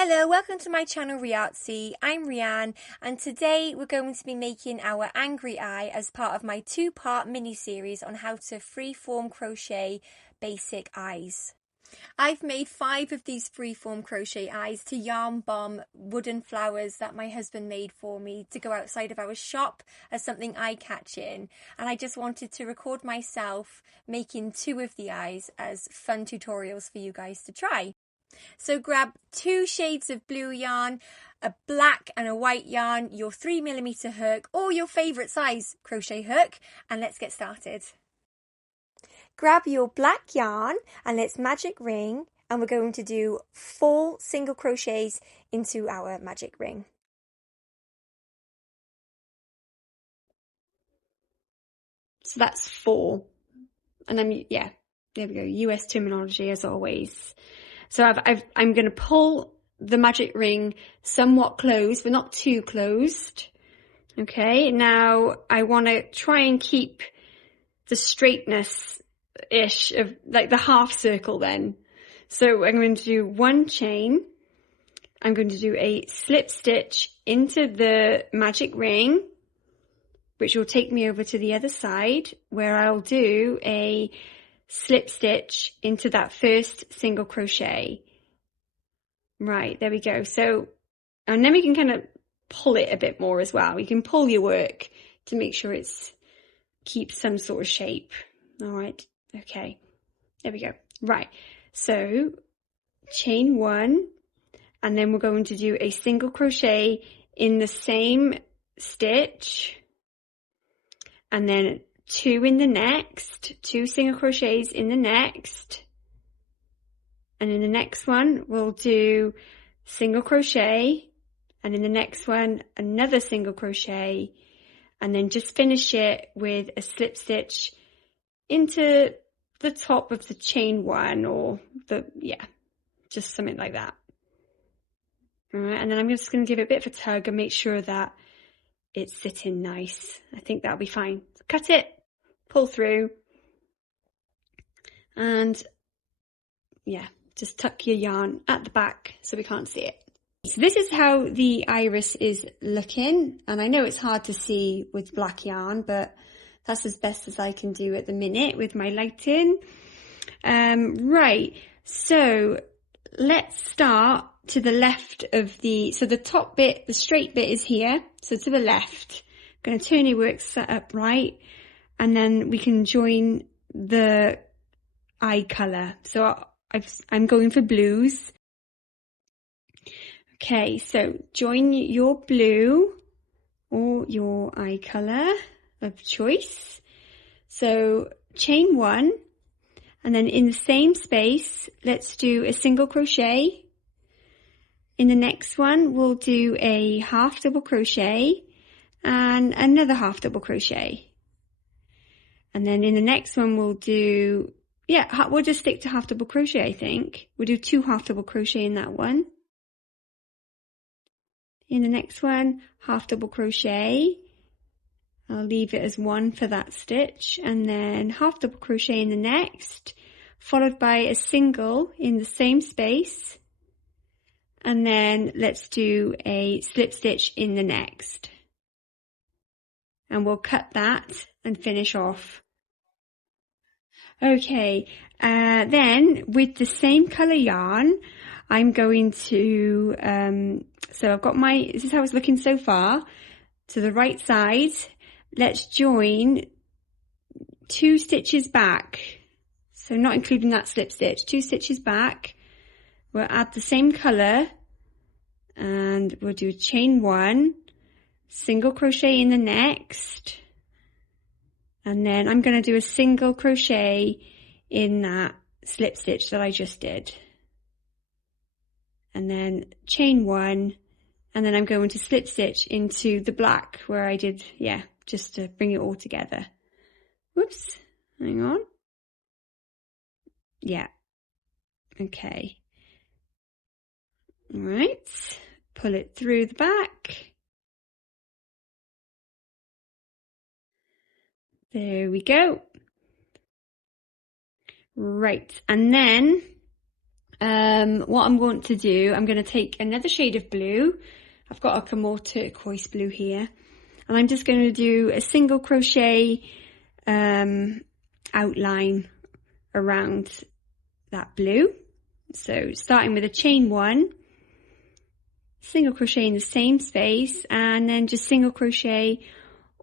Hello, welcome to my channel Rhiartsy. I'm Rhiann and today we're going to be making our angry eye as part of my two-part mini-series on how to freeform crochet basic eyes. I've made 5 of these freeform crochet eyes to yarn bomb wooden flowers that my husband made for me to go outside of our shop as something eye-catching, and I just wanted to record myself making 2 of the eyes as fun tutorials for you guys to try. So grab 2 shades of blue yarn, a black and a white yarn, your 3mm hook or your favourite size crochet hook, and let's get started. Grab your black yarn and let's magic ring, and we're going to do 4 single crochets into our magic ring. So that's 4. And then, yeah, there we go. US terminology as always. So I'm going to pull the magic ring somewhat closed, but not too closed. Okay, now I want to try and keep the straightness-ish of like the half circle then. So I'm going to do 1 chain. I'm going to do a slip stitch into the magic ring, which will take me over to the other side where I'll do a slip stitch into that first single crochet. Right, there we go. So, and then we can kind of pull it a bit more as well. You can pull your work to make sure it's keeps some sort of shape. All right, okay, there we go. Right, so chain 1, and then we're going to do a single crochet in the same stitch, and then 2 in the next, 2 single crochets in the next, and in the next one we'll do single crochet, and in the next one another single crochet, and then just finish it with a slip stitch into the top of the chain 1, or just something like that. All right, and then I'm just going to give it a bit of a tug and make sure that it's sitting nice. I think that'll be fine. So cut it, pull through, and yeah, just tuck your yarn at the back so we can't see it. So this is how the iris is looking, and I know it's hard to see with black yarn, but that's as best as I can do at the minute with my lighting. Right, so let's start to the left of so the top bit, the straight bit is here, so to the left. I'm going to turn your work set up right, and then we can join the eye colour. So I'm going for blues. Okay, so join your blue or your eye colour of choice. So chain 1, and then in the same space, let's do a single crochet. In the next one, we'll do a half double crochet and another half double crochet. And then in the next one, we'll do, we'll just stick to half double crochet, I think. We'll do 2 half double crochet in that one. In the next one, half double crochet. I'll leave it as 1 for that stitch, and then half double crochet in the next, followed by a single in the same space. And then let's do a slip stitch in the next. And we'll cut that and finish off. Okay, then with the same colour yarn, I'm going to, so I've got this is how it's looking so far. To the right side, let's join 2 stitches back. So not including that slip stitch, 2 stitches back. We'll add the same colour, and we'll do chain 1, single crochet in the next, and then I'm going to do a single crochet in that slip stitch that I just did, and then chain 1, and then I'm going to slip stitch into the black where I did, just to bring it all together. Whoops, hang on. Yeah, okay. All right, pull it through the back. There we go. Right, and then what I'm going to do, I'm going to take another shade of blue. I've got like a more turquoise blue here, and I'm just going to do a single crochet outline around that blue. So starting with a chain 1, single crochet in the same space, and then just single crochet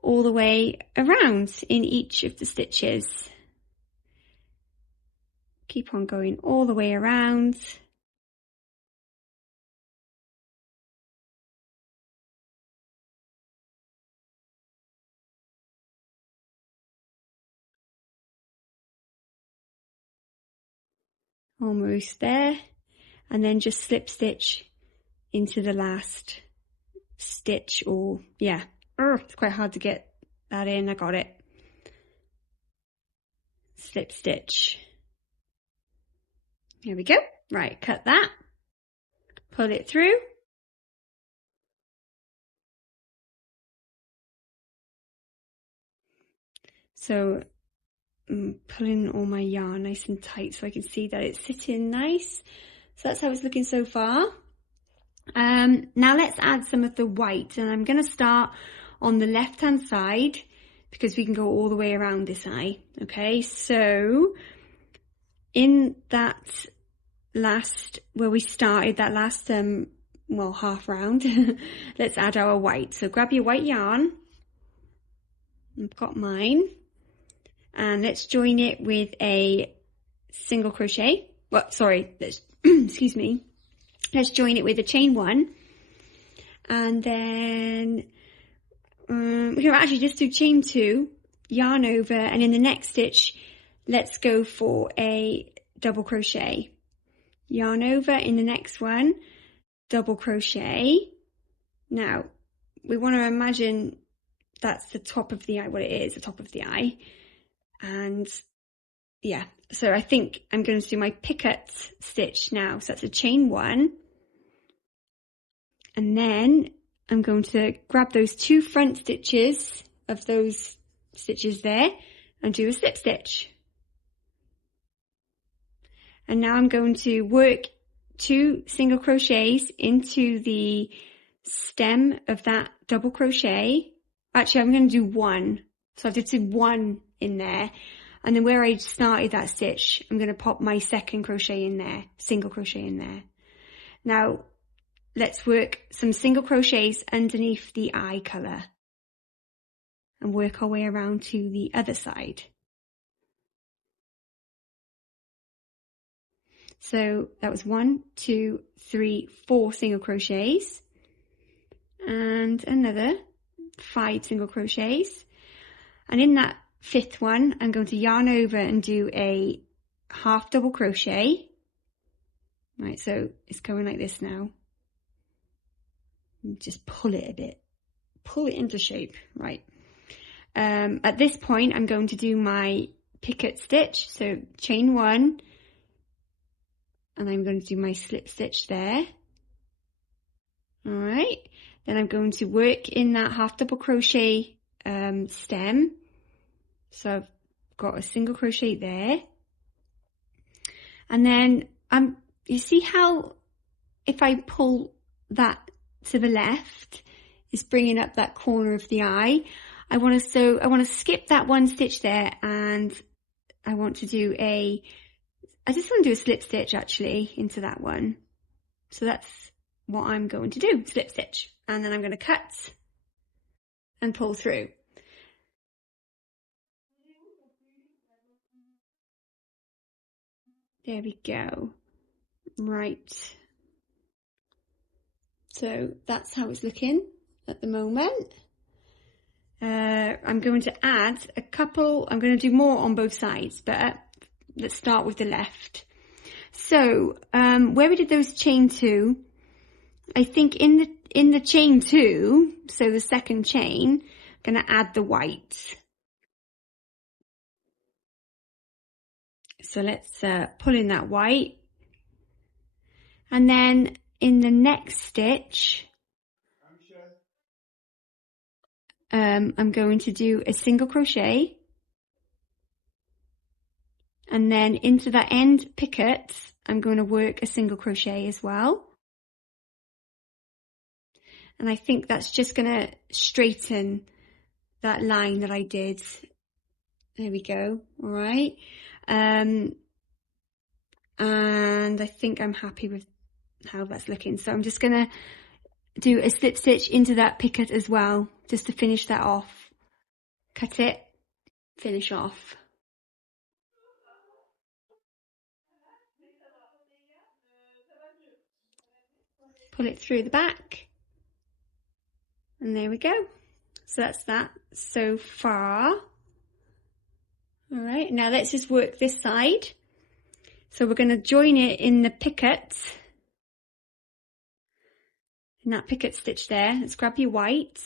all the way around in each of the stitches. Keep on going all the way around. Almost there, and then just slip stitch into the last stitch, or yeah, it's quite hard to get that in. I got it. Slip stitch. Here we go. Right, cut that, pull it through. So I'm pulling all my yarn nice and tight so I can see that it's sitting nice. So that's how it's looking so far. Now let's add some of the white, and I'm going to start on the left hand side because we can go all the way around this eye. Okay, so in that last, where we started, that last well, half round, let's add our white. So grab your white yarn, I've got mine, and let's join it with a single crochet. Well, sorry, let's excuse me. Let's join it with a chain 1, and then we can actually just do chain 2, yarn over, and in the next stitch, let's go for a double crochet. Yarn over in the next one, double crochet. Now, we want to imagine that's the top of the eye, what it is, the top of the eye. And yeah, so I think I'm going to do my picot stitch now. So that's a chain 1. And then I'm going to grab those 2 front stitches of those stitches there and do a slip stitch. And now I'm going to work 2 single crochets into the stem of that double crochet. Actually, I'm going to do 1. So I did 1 in there. And then where I started that stitch, I'm going to pop my second crochet in there, single crochet in there. Now, let's work some single crochets underneath the eye colour and work our way around to the other side. So that was 1, 2, 3, 4 single crochets and another 5 single crochets. And in that 5th one, I'm going to yarn over and do a half double crochet. Right, so it's going like this now. Just pull it a bit, pull it into shape. Right. At this point, I'm going to do my picot stitch. So chain 1, and I'm going to do my slip stitch there. All right. Then I'm going to work in that half double crochet stem. So I've got a single crochet there. And then you see how if I pull that to the left, it's bringing up that corner of the eye. I want to skip that 1 stitch there, and I want to do I just want to do a slip stitch actually into that one. So that's what I'm going to do, slip stitch. And then I'm going to cut and pull through. There we go. Right. So that's how it's looking at the moment. I'm going to add a couple, I'm going to do more on both sides, but let's start with the left. So where we did those chain 2, I think in the chain 2, so the second chain, I'm going to add the white. So let's pull in that white, and then in the next stitch, I'm going to do a single crochet, And then into that end picket, I'm going to work a single crochet as well. And I think that's just going to straighten that line that I did. There we go. All right. And I think I'm happy with how that's looking. So I'm just going to do a slip stitch into that picket as well, just to finish that off. Cut it, finish off. Pull it through the back. And there we go. So that's that so far. All right, now let's just work this side. So we're going to join it in the picket. In that picket stitch there. Let's grab your white.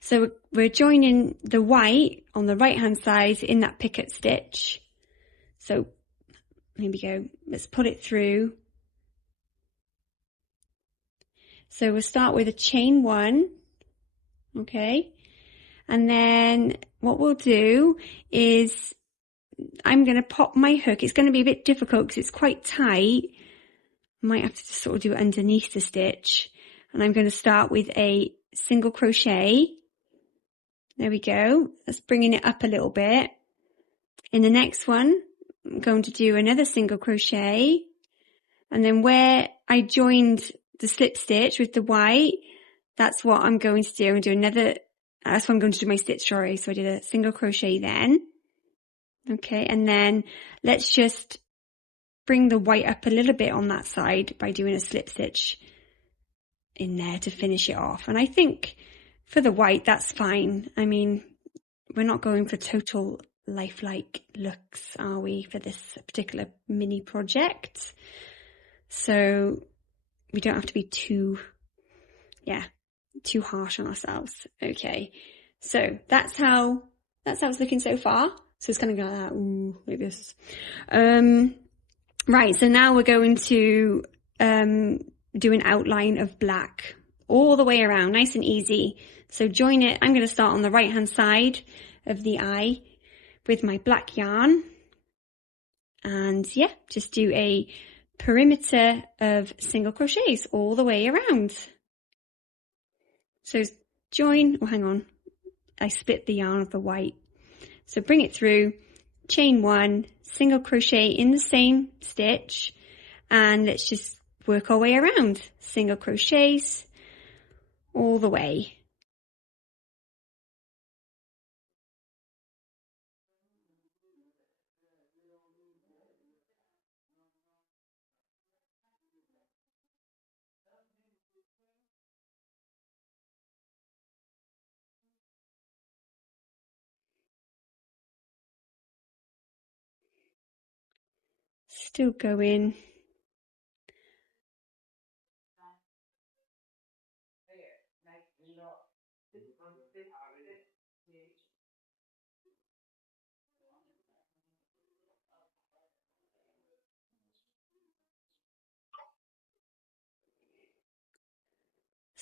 So we're joining the white on the right hand side in that picket stitch. So here we go. Let's put it through. So we'll start with a chain 1. Okay. And then what we'll do is I'm going to pop my hook. It's going to be a bit difficult because it's quite tight. I might have to just sort of do it underneath the stitch. And I'm going to start with a single crochet. There we go. That's bringing it up a little bit. In the next one, I'm going to do another single crochet. And then where I joined the slip stitch with the white, that's what I'm going to do. I'm going to do another, that's what I'm going to do my stitch, sorry. So I did a single crochet then. Okay, and then let's just bring the white up a little bit on that side by doing a slip stitch in there to finish it off. And I think for the white, that's fine. I mean, we're not going for total lifelike looks, are we, for this particular mini project? So we don't have to be too harsh on ourselves. Okay, so that's how it's looking so far. So it's kind of go like that, ooh, like this. Right, so now we're going to do an outline of black all the way around, nice and easy. So join it. I'm going to start on the right hand side of the eye with my black yarn. And yeah, just do a perimeter of single crochets all the way around. So join, oh hang on, I split the yarn of the white. So bring it through, chain 1, single crochet in the same stitch, and let's just work our way around. Single crochets all the way. Still going.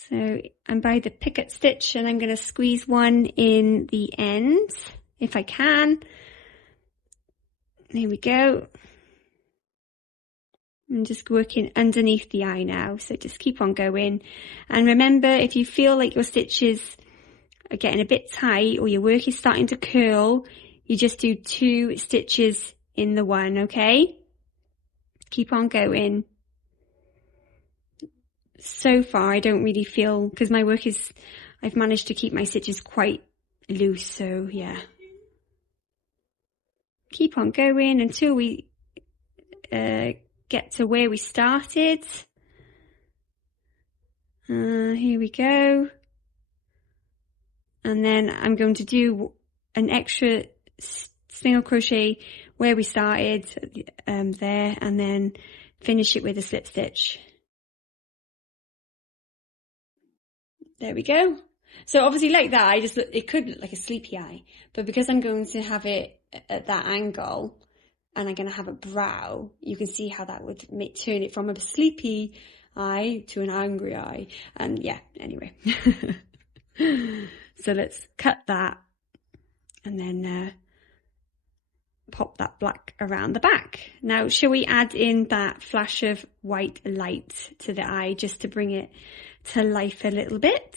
So I'm by the picket stitch and I'm going to squeeze one in the end if I can. There we go. I'm just working underneath the eye now, so just keep on going. And remember, if you feel like your stitches are getting a bit tight or your work is starting to curl, you just do 2 stitches in the one, okay? Keep on going. So far, I don't really feel, because my work is, I've managed to keep my stitches quite loose, so yeah. Keep on going until we get to where we started. Here we go. And then I'm going to do an extra single crochet where we started, there, and then finish it with a slip stitch. There we go. So obviously like that, it could look like a sleepy eye, but because I'm going to have it at that angle and I'm going to have a brow, you can see how that would turn it from a sleepy eye to an angry eye. And yeah, anyway. So let's cut that and then pop that black around the back. Now, shall we add in that flash of white light to the eye just to bring it to life a little bit?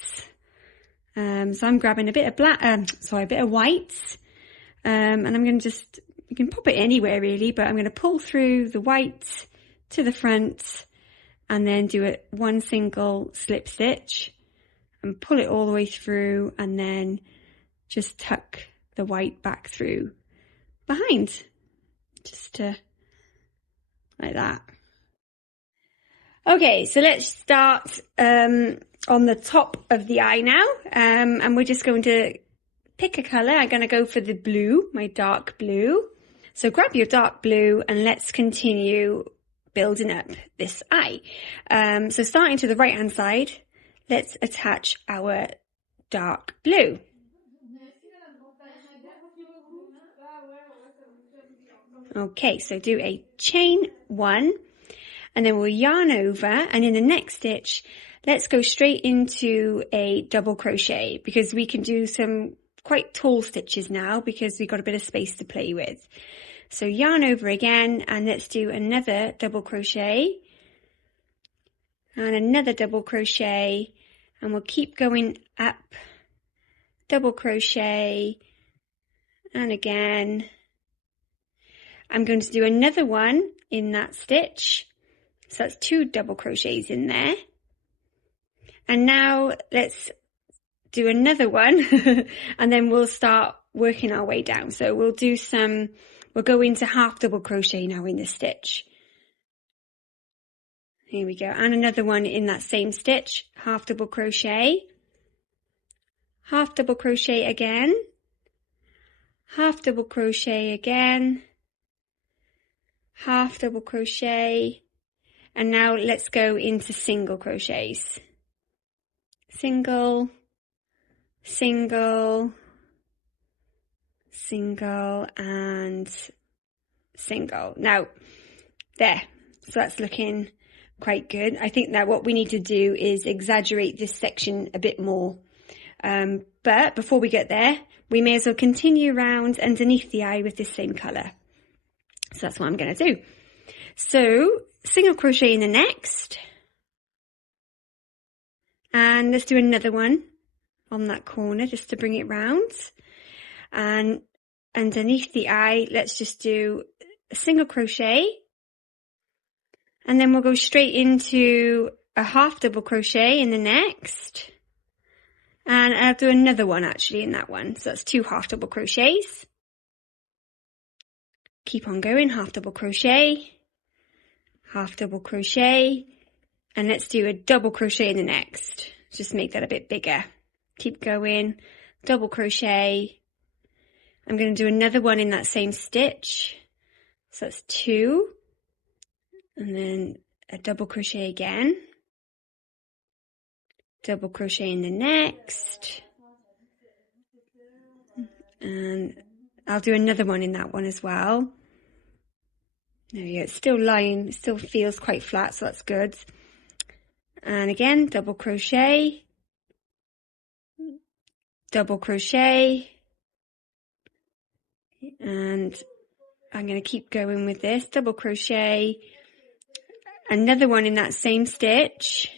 So I'm grabbing a bit of black, a bit of white, and I'm going to you can pop it anywhere really, but I'm going to pull through the white to the front and then do one single slip stitch and pull it all the way through, and then just tuck the white back through behind, just like that. Okay, so let's start on the top of the eye now, and we're just going to pick a colour. I'm going to go for the blue, my dark blue. So grab your dark blue and let's continue building up this eye. So starting to the right hand side, let's attach our dark blue. Okay, so do a chain 1 and then we'll yarn over, and in the next stitch let's go straight into a double crochet, because we can do some quite tall stitches now because we've got a bit of space to play with. So yarn over again and let's do another double crochet and another double crochet, and we'll keep going up, double crochet, and again. I'm going to do another one in that stitch, so that's 2 double crochets in there. And now let's do another one and then we'll start working our way down. So we'll go into half double crochet now in this stitch. Here we go, and another one in that same stitch, half double crochet, half double crochet again, half double crochet again, half double crochet, and now let's go into single crochets. Single, single, single, and single. Now, there, so that's looking quite good. I think that what we need to do is exaggerate this section a bit more. But before we get there, we may as well continue around underneath the eye with this same colour. So that's what I'm going to do. So single crochet in the next, and let's do another one on that corner just to bring it round, and underneath the eye let's just do a single crochet, and then we'll go straight into a half double crochet in the next, and I'll do another one actually in that one, so that's 2 half double crochets. Keep on going, half double crochet, half double crochet, and let's do a double crochet in the next. Just make that a bit bigger. Keep going, double crochet. I'm going to do another one in that same stitch. So that's 2, and then a double crochet again, double crochet in the next, and I'll do another one in that one as well. There we go, it's still lying, it still feels quite flat, so that's good. And again, double crochet, double crochet, and I'm going to keep going with this, double crochet, another one in that same stitch,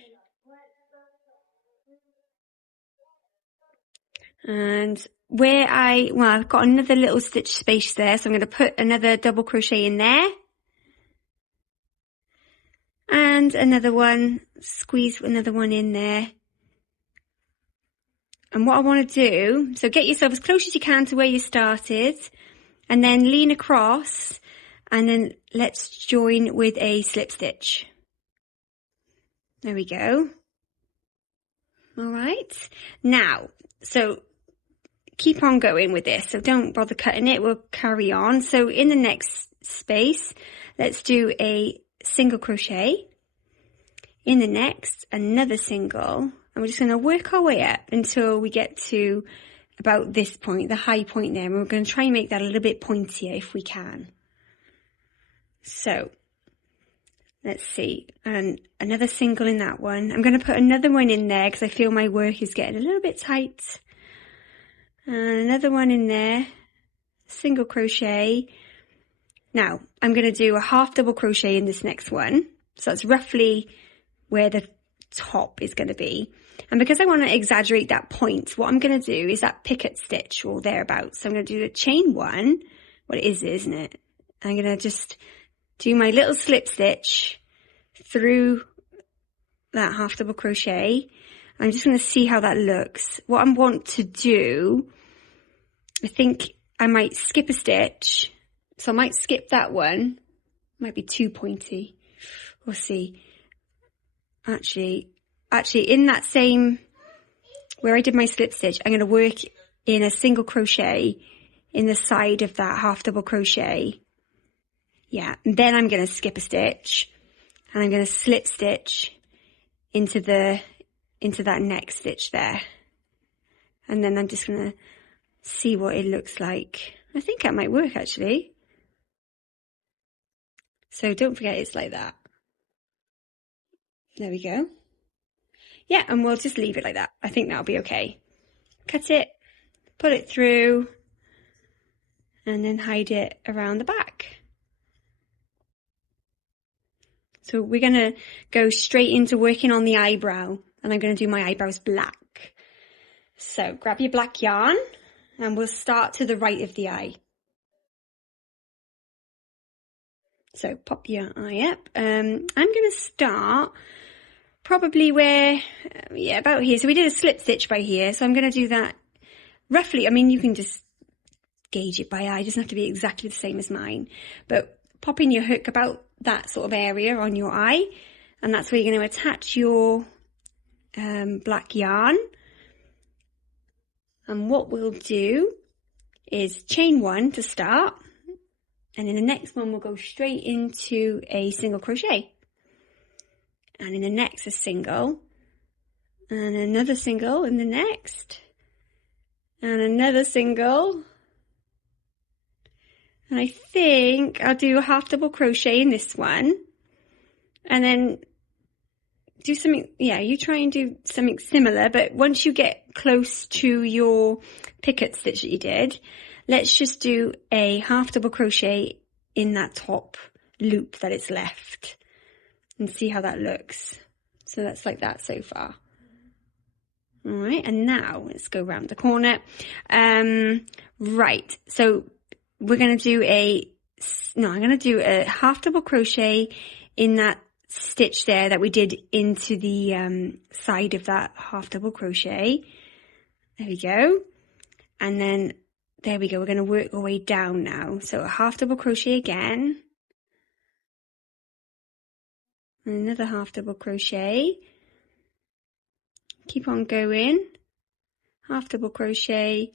and I've got another little stitch space there, so I'm going to put another double crochet in there, and another one, squeeze another one in there. And what I want to do, so get yourself as close as you can to where you started, and then lean across, and then let's join with a slip stitch. There we go. All right. Now, so keep on going with this, so don't bother cutting it, we'll carry on. So in the next space, let's do a single crochet, in the next another single, and we're just going to work our way up until we get to about this point, the high point there, and we're going to try and make that a little bit pointier if we can. So let's see, and another single in that one. I'm going to put another one in there because I feel my work is getting a little bit tight. and another one in there, single crochet. Now I'm going to do a half double crochet in this next one, so that's roughly where the top is going to be. And because I want to exaggerate that point, what I'm going to do is that picket stitch or thereabouts. So I'm going to do a chain one. Well, it is, isn't it? I'm going to just do my little slip stitch through that half double crochet. I'm just going to see how that looks. What I want to do, I think I might skip a stitch. So I might skip that one. Might be too pointy. We'll see. Actually, in that same, where I did my slip stitch, I'm going to work in a single crochet in the side of that half double crochet. Yeah, and then I'm going to skip a stitch and I'm going to slip stitch into that next stitch there. And then I'm just going to see what it looks like. I think that might work actually. So don't forget it's like that. There we go. Yeah, and we'll just leave it like that. I think that'll be okay. Cut it, put it through, and then hide it around the back. So we're going to go straight into working on the eyebrow, and I'm going to do my eyebrows black. So grab your black yarn, and we'll start to the right of the eye. So pop your eye up. I'm going to start probably where, yeah, about here. So we did a slip stitch by here. So I'm going to do that roughly. I mean, you can just gauge it by eye. It doesn't have to be exactly the same as mine. But pop in your hook about that sort of area on your eye. And that's where you're going to attach your black yarn. And what we'll do is chain one to start. And in the next one, we'll go straight into a single crochet. And in the next, a single. And another single in the next. And another single. And I think I'll do a half double crochet in this one. And then do something, yeah, you try and do something similar. But once you get close to your picket stitch that you did, let's just do a half double crochet in that top loop that it's left and see how that looks. So that's like that so far. All right, and now let's go around the corner. Right, so we're going to do I'm going to do a half double crochet in that stitch there that we did into the side of that half double crochet. There we go. And then there we go. We're going to work our way down now. So a half double crochet again. And another half double crochet. Keep on going. Half double crochet.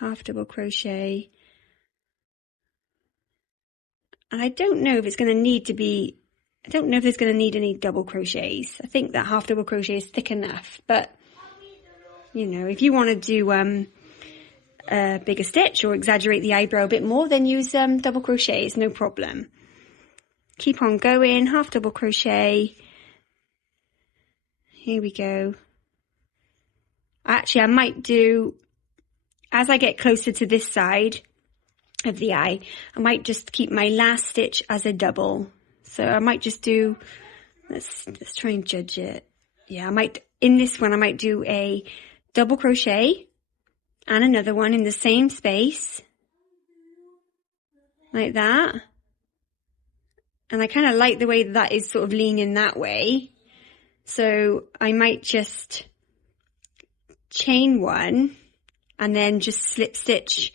Half double crochet. And I don't know if it's going to need to be, I don't know if there's going to need any double crochets. I think that half double crochet is thick enough. But, you know, if you want to do a bigger stitch or exaggerate the eyebrow a bit more, then use double crochets, no problem. Keep on going, half double crochet. Here we go. Actually, I might do, as I get closer to this side of the eye, I might just keep my last stitch as a double. So I might just do, let's try and judge it. Yeah, in this one, I might do a double crochet and another one in the same space, like that. And I kind of like the way that is sort of leaning that way. So I might just chain one and then just slip stitch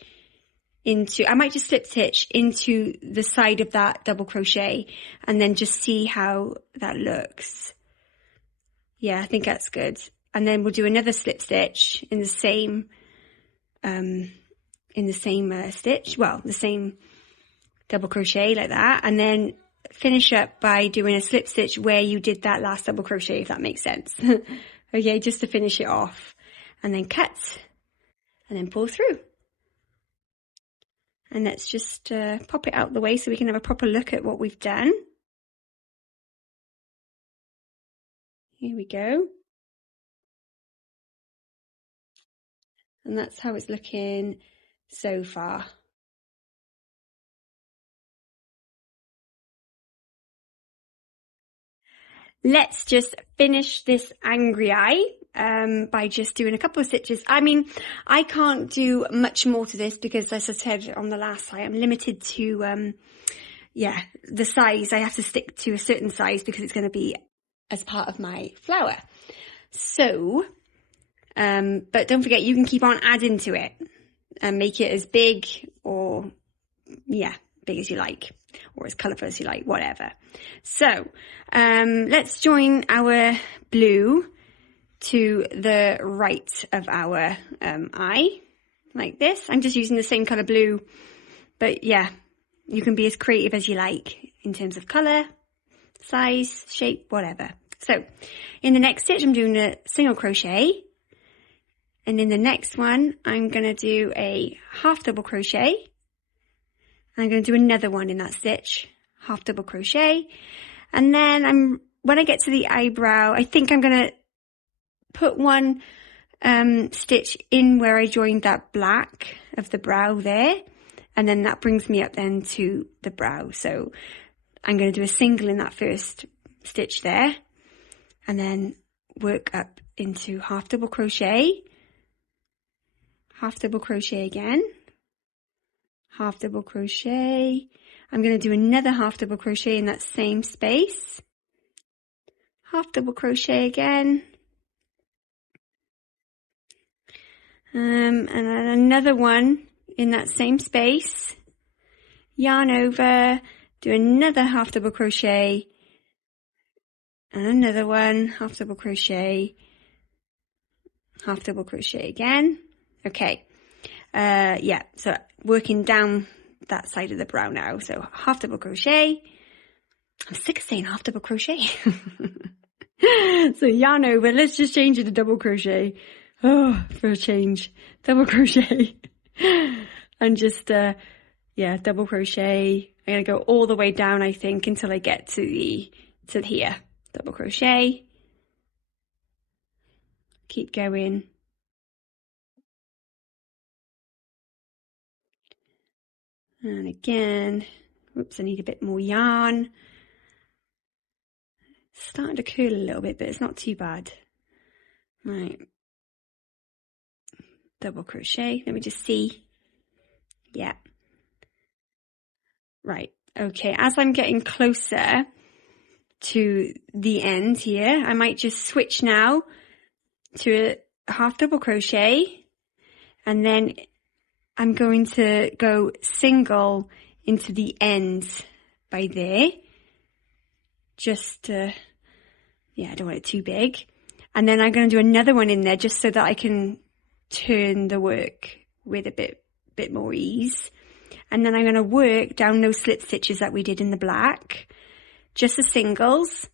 into, I might just slip stitch into the side of that double crochet and then just see how that looks. Yeah, I think that's good. And then we'll do another slip stitch in the same stitch, well, the same double crochet like that, and then finish up by doing a slip stitch where you did that last double crochet, if that makes sense. Okay, just to finish it off, and then cut and then pull through. And let's just pop it out the way so we can have a proper look at what we've done. Here we go. And that's how it's looking so far. Let's just finish this angry eye by just doing a couple of stitches. I mean, I can't do much more to this because, as I said on the last eye, I'm limited to, the size. I have to stick to a certain size because it's going to be as part of my flower. So, but don't forget, you can keep on adding to it and make it as big or, big as you like, or as colourful as you like, whatever. So, let's join our blue to the right of our eye, like this. I'm just using the same colour blue, but yeah, you can be as creative as you like in terms of colour, size, shape, whatever. So, in the next stitch, I'm doing a single crochet, and in the next one, I'm going to do a half double crochet. I'm going to do another one in that stitch, half double crochet, and then when I get to the eyebrow, I think I'm going to put one stitch in where I joined that black of the brow there, and then that brings me up then to the brow. So I'm going to do a single in that first stitch there, and then work up into half double crochet again, half double crochet. I'm going to do another half double crochet in that same space, half double crochet again, and then another one in that same space, yarn over, do another half double crochet, and another one, half double crochet again. Okay, so working down that side of the brow now. So half double crochet. I'm sick of saying half double crochet. So yarn over, let's just change it to double crochet. Oh, for a change, double crochet. And just, double crochet. I'm going to go all the way down, I think, until I get to here. Double crochet. Keep going. And again, whoops, I need a bit more yarn. It's starting to curl a little bit, but it's not too bad. Right. Double crochet. Let me just see. Yeah. Right. Okay. As I'm getting closer to the end here, I might just switch now to a half double crochet, and then I'm going to go single into the end by there. Just I don't want it too big. And then I'm going to do another one in there just so that I can turn the work with a bit more ease. And then I'm going to work down those slip stitches that we did in the black. Just the singles.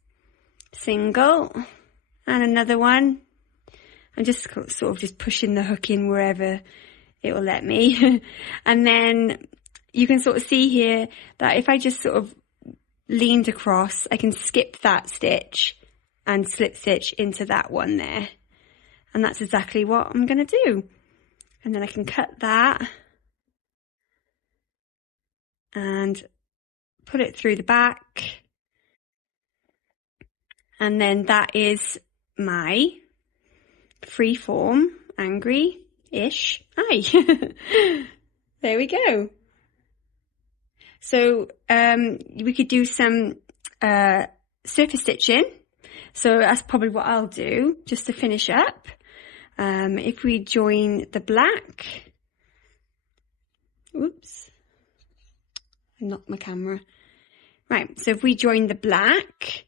Single. And another one. I'm just sort of just pushing the hook in wherever it will let me. And then you can sort of see here that if I just sort of leaned across, I can skip that stitch and slip stitch into that one there. And that's exactly what I'm going to do. And then I can cut that and put it through the back. And then that is my Freeform angry-ish eye. There we go. So we could do some surface stitching. So that's probably what I'll do just to finish up. If we join the black, oops, I knocked my camera. Right, so if we join the black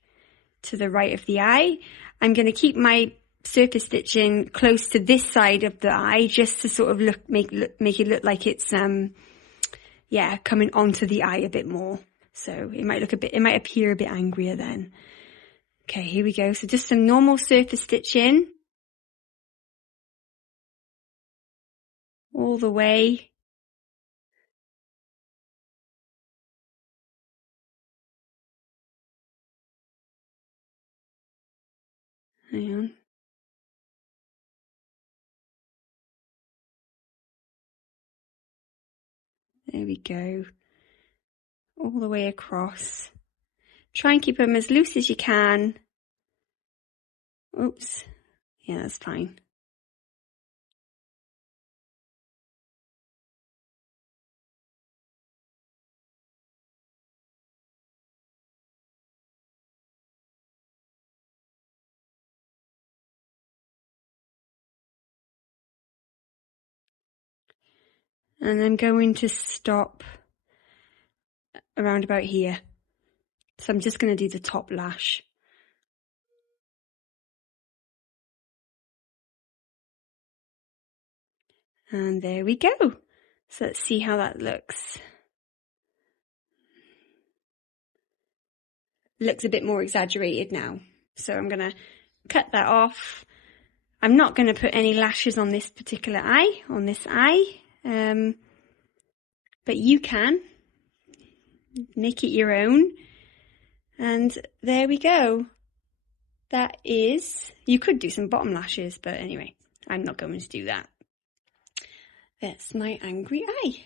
to the right of the eye, I'm going to keep my surface stitching close to this side of the eye just to sort of make it look like it's coming onto the eye a bit more. So it might appear a bit angrier then. Okay, here we go. So just some normal surface stitching all the way. Hang on. There we go. All the way across. Try and keep them as loose as you can. Oops. Yeah, that's fine. And I'm going to stop around about here. So I'm just going to do the top lash. And there we go. So let's see how that looks. Looks a bit more exaggerated now. So I'm going to cut that off. I'm not going to put any lashes on this particular eye, on this eye. But you can make it your own. And there we go. That is, you could do some bottom lashes, but anyway, I'm not going to do that. That's my angry eye.